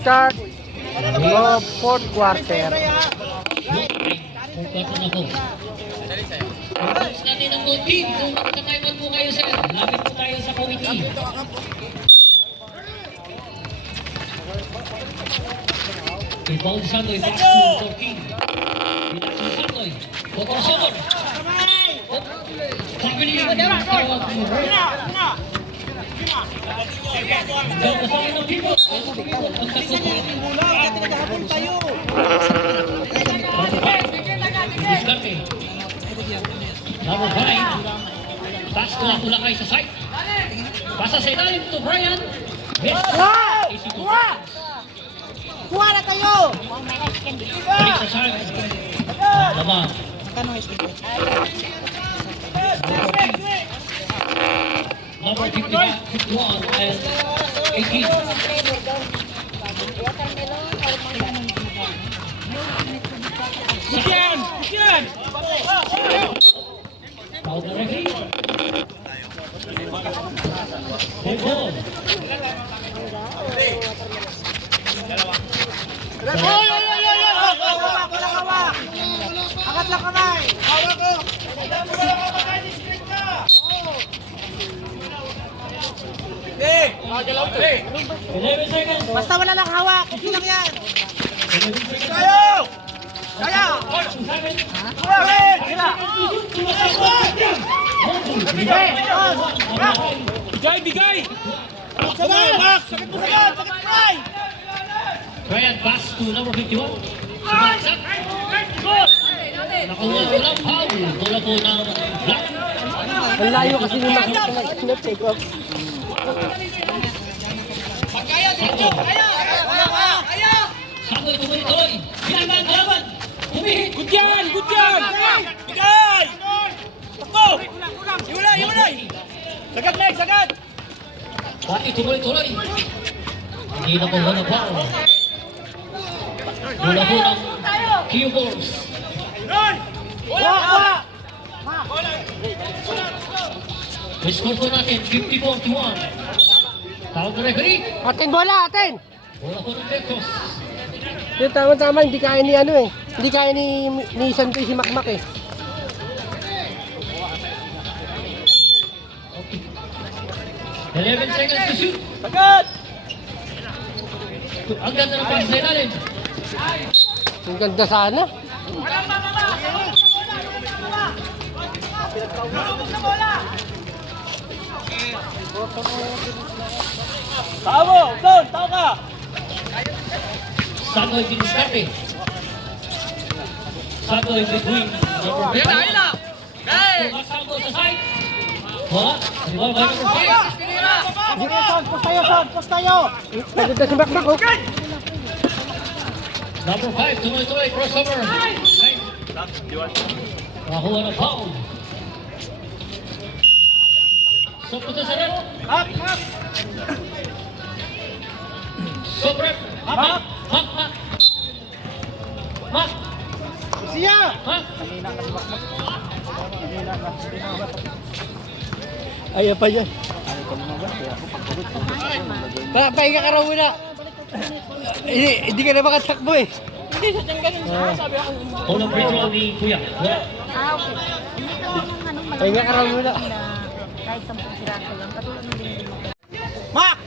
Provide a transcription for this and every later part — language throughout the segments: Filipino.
start of fourth quarter. Focus natin ang good team. Kung magkatayman po kayo sir, lapit po tayo sa committee. Rebound Sandoy, pass to 14. Binasong Sandoy, Potong Sonor. Pagpili ang tawag mo. Ikaw kasama ng people. Ang takot mo. Diskarte. Number 5. Pass ko lang kay sa side. Pasa sa ilalim to Brian. Kuha na tayo! Balik sa side. Tama. Number 51 and 18. Bigyan! Bigyan! Foul na referee. Good ball. Oy! Hawak! Walang hawak! Angat lang kamay! Hawak ko! Hey! 11 seconds. Basta wala lang hawak! Okay lang yan! 11 seconds. Kaya! Kaya! Bigay! Sagat! Sakit mo sagat! Sakit mo! Brian pass to number 51. Sumaksak. Nakuha ko lang foul. Bola po ng black. Ang layo kasi yung take off. Sakoy, tuloy. Kalaban. Humihit. Good yan! Bigay! Takbo! Iwalay! Sagat, Leg! Sagat! Pati tuloy. Hindi na po wala foul. Bola po ng Q-Balls. Wala! Score po natin 50-41. Tawag na referee. Atin bola, atin! Bola po ng Becos. Yung tama-tama, hindi kaya ni ano eh. Hindi kaya ni Santoy si Makmak eh. Okay. 11 seconds to shoot. Sagat! Ang ganda ng pass sa ilalim. Ang ganda sana. Tao mo! Doon! Tao ka! Sanoy Diniscarte. Sanoy between number 5. Ayun na! Tumasangko sa side. Wala. Rebound by number 5. Post tayo! Ang ganda si Makmak oh. Number 5, tuloy, crossover. Side. Nakakuha ng foul. So, punta sa red. Up! Sobrep. Mak. Siya! Ayaw pa yan. Pahinga ka raw muna. Hindi ka na makatakbo eh. Unang free throw ni Kuya. Wala. Okay. Hindi ka anong Pahinga ka raw muna. kahit 10 siraso lang. Katulad ng binili mo. Mak!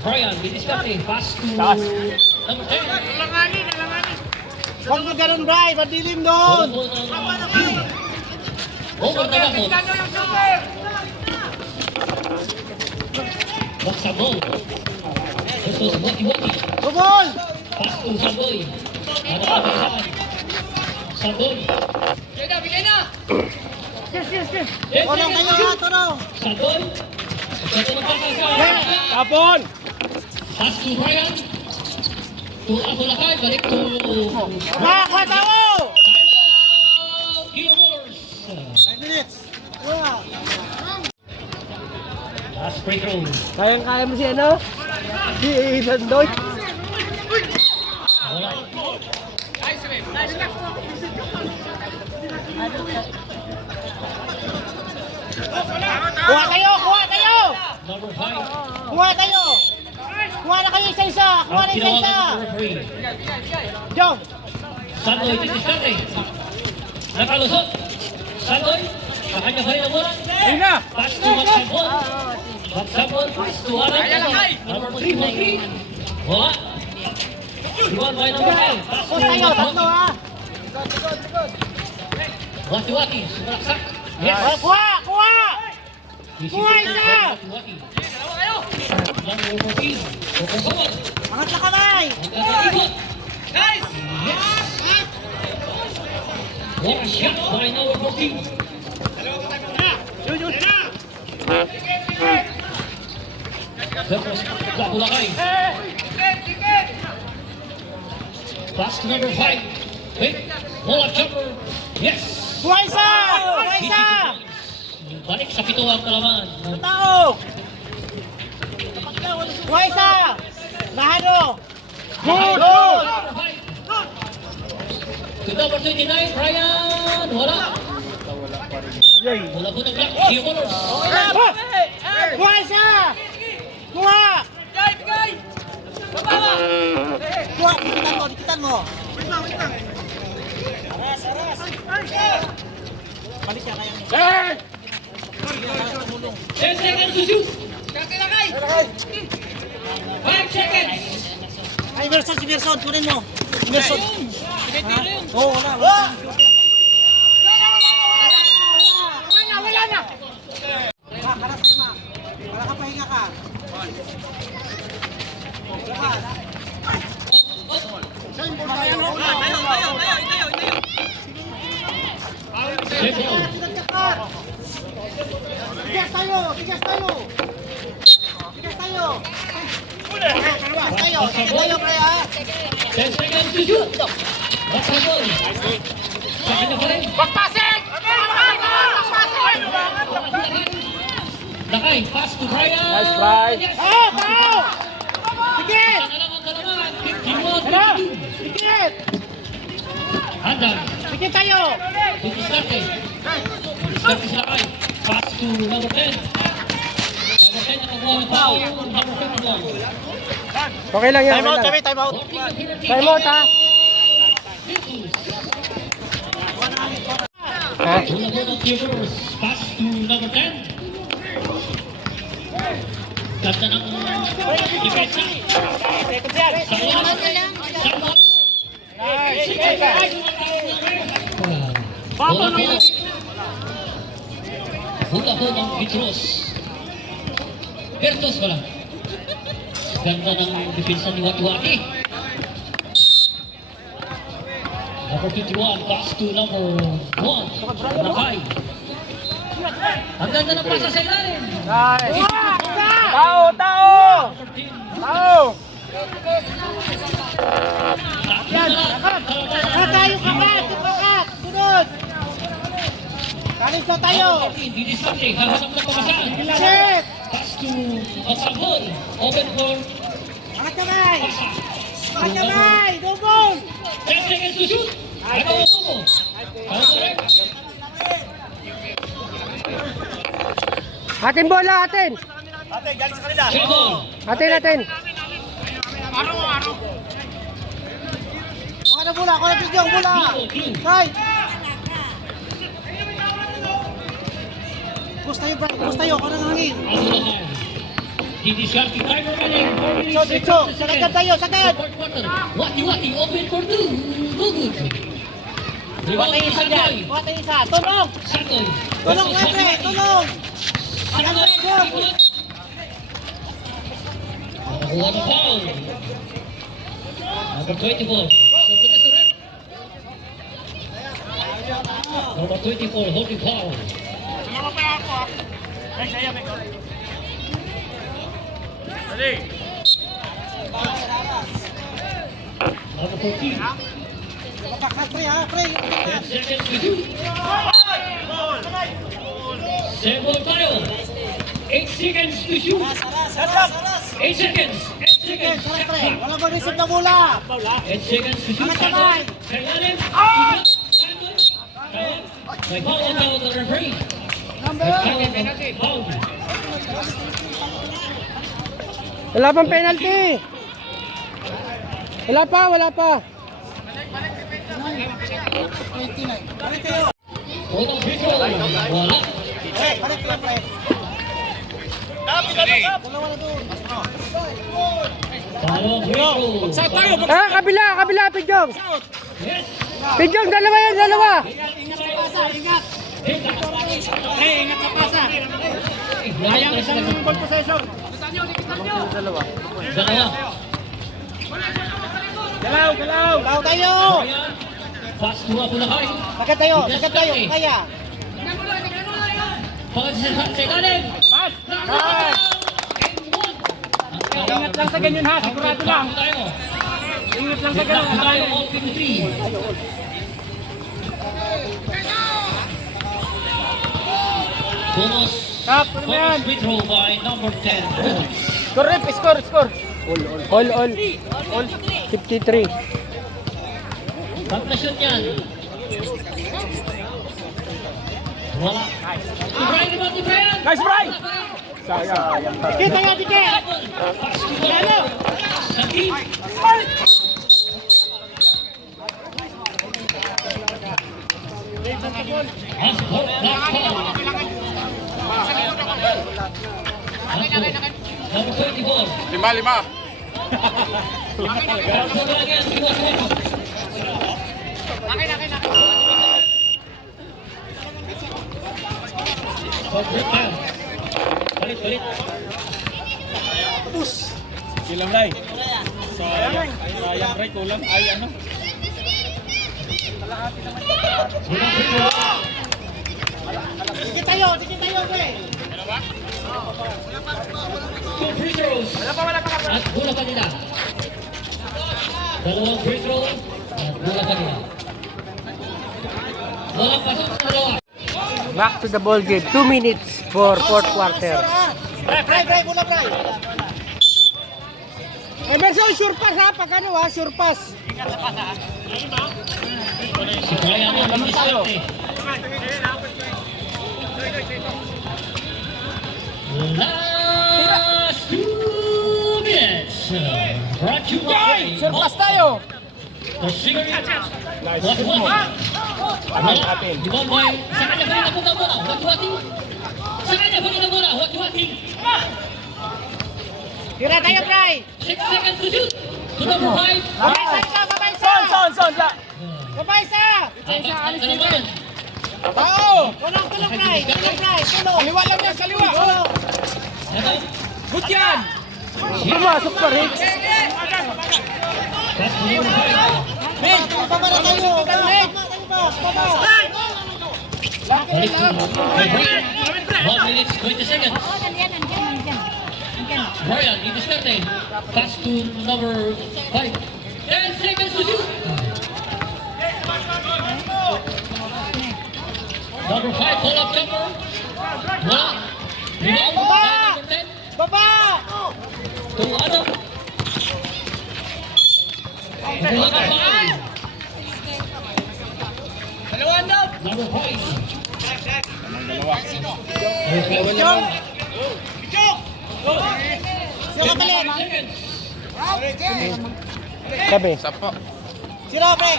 Brian, Diniscarte. Pass to number 10. Huwag mo ganun, Bray! Madilim Bola doon! po ng over na lang po. Baksabol. Gusto sa Wati. Bubol! Pass to Saboy. Ano pa ba saan? Saboy. Walang kayo ha, Toro! Saboy. Ito na pagkakasal. Tapon! Pass to Brian. To Akulakay. Balik to... Mak! Matawo! Timeout. Q-Wars. 5 minutes! Wow! Last free throw. Kayang-kaya mo si ano? Si Santoy. Wala. Kuha tayo! Kuha tayo! number 5. Kuha tayo! Kuha na kayo isa-isa! Kuha Ang na isa-isa! tinawagan ng referee. Jong! Sandoy, titiskarte. Nakalusot. Sandoy, sa kanya pa rin ang bola. Pass to Magsabon. Magsabon, pass to Alan. Number 3, wala. Iwan by number 5. Pass to Kuha tayo! Tatlo Magsabon. ha! Wati-wati, sumalaksak. Yes. Kuha! Kuha! Kuha isa! Wati-wati. Number 14, Kokosot. Angat na kamay! Ang kakaikot. Yes. What a shot by number 14. Tapos, Kabulakay. Pass to number 5. Wait, bola jumper. Yes. Kuha isa! Kuha isa! Balik sa pituwang kalaman. Tao! Kuha isa! Mahado! Good! Good! To number 29, Brian. Wala. Wala po ng black. Gio Colors. Kuha isa! Kuha! Kuha! Dikitan mo! Balik ka kaya. 10 seconds to shoot. 5 seconds. Ay, Merson, si Merson, kunin mo. Merson. Oo, wala. Wala na. Karas tayo, ma. Wala ka, pahinga ka. Tigas tayo! Tigas tayo! Tigas tayo! Tigas tayo! Tigas tayo, kaya! 10 seconds to shoot. Magsabon. Sa kanya pa rin. Lakay, pass to Brian. Nice try. Yes. Pao! Tikit! Isa na lang ang kalaman. 51, Hala! 52. Tikit! Handang. Tikit tayo! Diskarte. Diskarte si Lakay. Pass to number 10. Number 10 nakakuha ng foul. Number 51. Okay lang yan. Time out, Okay lang. time out! Time out ha. Ha? Una po ng Tigers. Pass to number 10. Ganda ng depensa. Sakwan. Sakwan. Bola po. Buka po ng Petros. Bertos wala. Ganda ng depensa ni Wati-Wati. Number 51, pass to number 1. Nakay. Ang ganda ng pasa sa ilalim. Tao! Tao! Tao! Tayo kakat! Kakat! Sunod! Kalis na tayo! Didiskarte, hahanap ng pamasaan. Shit! Pass to Magsabon. Open for Angat kamay! Angat kamay! Dugong! 10 seconds to shoot. Ano mo mo? Ano correct? Atin bola, atin. Chabon. Atin. Kuha na bola! Kuha na bidyong bola! Kay! Bus tayo, Brad! Bus tayo! Kuha na ng hangin! Didiskarte, timer running. Dito! Sagad tayo! Sagad! Wati-Wati, open for 2. No good. Kuha tayo isa dyan! Kuha tayo isa! Tulong! Sandoy. Tulong, Pepe! Tulong! Sagad mo! Nakuha ng foul. Number 24. So, pwede sa ref. Number 24, holding foul. Number 14. Bakit, pre, ha? Pre! 10 seconds to shoot. Sembol tayo. 8 seconds to shoot. 8 seconds. 8 seconds. Pre, pre! Wala ba receive na bola? 8 seconds to shoot. Angat kamay! Sandoy. Sandoy. May foul on the referee. Foul. Wala pang penalty. Wala pa, wala pa. Unang free throw. Wala. Balik lang, pre. Dalawang free throw. Kabila, kabila, Pidjong. Yes. Pidjong, dalawa yan, dalawa. Sayang isang ball possession. Dalawa. Galaw tayo. Pass to Apulakay. Sagad tayo, kaya. Pagkasisan sa ilalim. Pass. Ingat lang sa ganyan ha, sigurado lang. Ingat lang sa ganyan. Tayo, open three. Bonus. Bonus free throw by number 10. Score. All. 53. Pag na-shoot yan. Wala. Si Brian naman, si Brian! Nice, Brian! Dikit tayo, dikit. Sa team. Asbor, last call. Number 24. Lima. Garso lang yan, iwas mo. Break down. Balik. Silang Ray. Sayang Ray, kulang. Ay, ano? Unang free throw. Dikit tayo, pre. Two free throws. At bola pa nila. Dalawang free throw. At bola pa nila. Walang pasok sa dalawa. Back to the ball game. 2 minutes for fourth quarter. Bray, bola, Bray. Emerson, sure pass ha. Pag ano ha, sure pass. Si Brian ang diskarte. Last 2 minutes. Brought to you by Sure pass tayo. the Singer. What? Di ba, boy? Sa kanya pa rin napunta bola. What? Sa kanya pa rin ang bola. What? Tira tayo, Bray. 6 seconds to shoot. To number 5. Babay sa. Alis na naman. Walang tulog, Bray. Tulog. Kaliwa lang yan, kaliwa. Tulog. Ito. Good yan. Pumasok pa rin. Pass to number 5. Baba na tayo. Balik to Brian. 1 minute, 20 seconds. Oo, nandiyan. Brian, i-discarte. Pass to number 5. 10 seconds to shoot. Number 5, pull up jumper. Wala. Rebound. Number 10. Baba. To ano? Wala ka pa. Number 5. Sino ka balik? Sabi. Sino, Bray?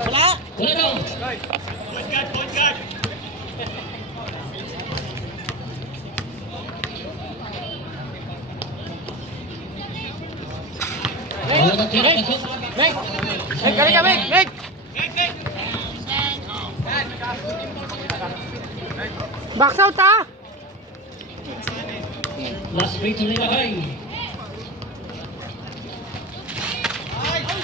Wala? Wala daw. Wala daw tira, pasok. Box out ha. Last free to nilagay.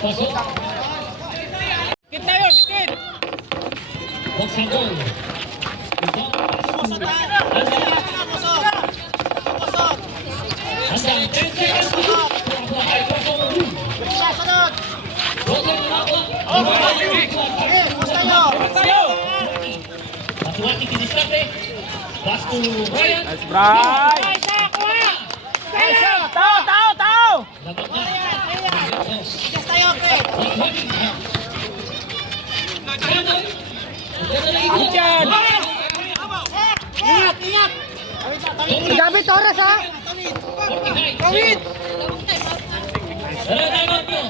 Pasok. Dikit tayo, dikit. Box and goal. Pusot na. Pusot. Hanggang 10 seconds to shoot. Sunod. Rotan na ako. Pus tayo. Matuwati kiniskate. Pass to Brian. Brian. Tao. Lagot na. Tigas tayo, Bray. Gano'n? Gano'n na ikot. Yan. David Torres ha? 45. Kawit! Timeout nyo.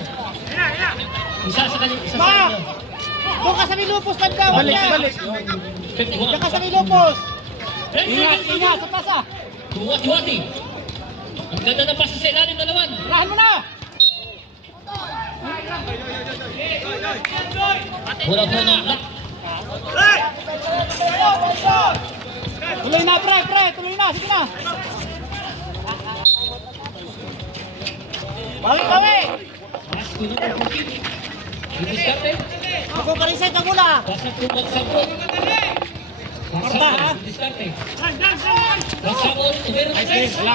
Isa sa kanyo. Doon ka sa Milupos, tanda. Balik. 51. Doon ka sa Milupos. Ingat. Sa pasa. Buwati-wati. Ang ganda ng pasa sa ilalim na naman. Rahan mo na. Wala po ng lock. Tuloy na, pre. Tuloy na. Sige na. Bawi. Pass to number 14. Didiskarte. Ako pa rin sa'yo, mula. Pasok to Magsabot. Magsabot. Didiskarte. Magsabot. Meron. Wala.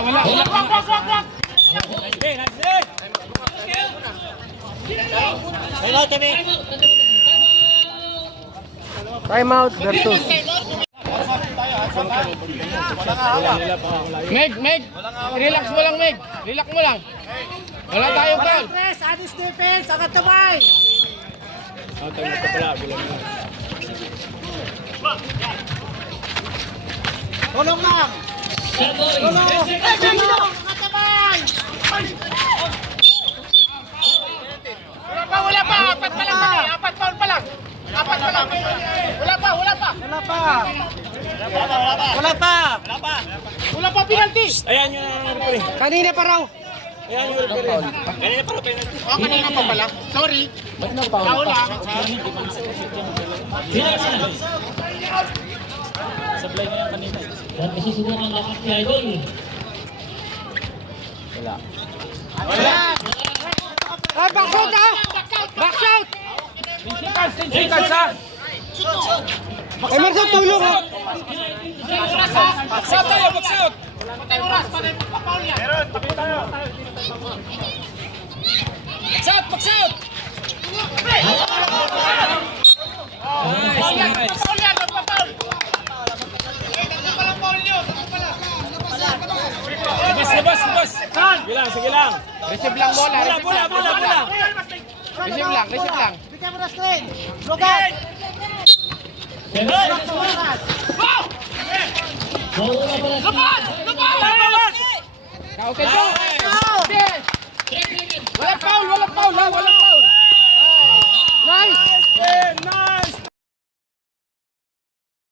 Hello, Temi. Time out versus. Meg. Relax mo lang, Meg. Relax mo lang. Wala tayong foul. Press, Addis defense, angat kamay. Tulong lang. Sandoy. Tulong. Tulong, angat kamay. Wala pa. Apat pa lang kami. Apat foul pa lang. Wala pa penalty. Ayan yung referee. Kanina pa raw. Ayan yung referee. Kanina pa penalty. Kanina pa pala. Sorry. Foul lang. Pinagsabi. Sablay na yan kanina. Yan kasi sinukan lakas ni Idol. Back out ha? Back out! Seconds ha. Emerson, tulong ha? Backshoot tayo, backshoot. Backshoot. Nice. Labas. Sige lang. Receive lang bola. Receive lang. Bigyan mo na screen. Look out. Kautin ko. Wala foul.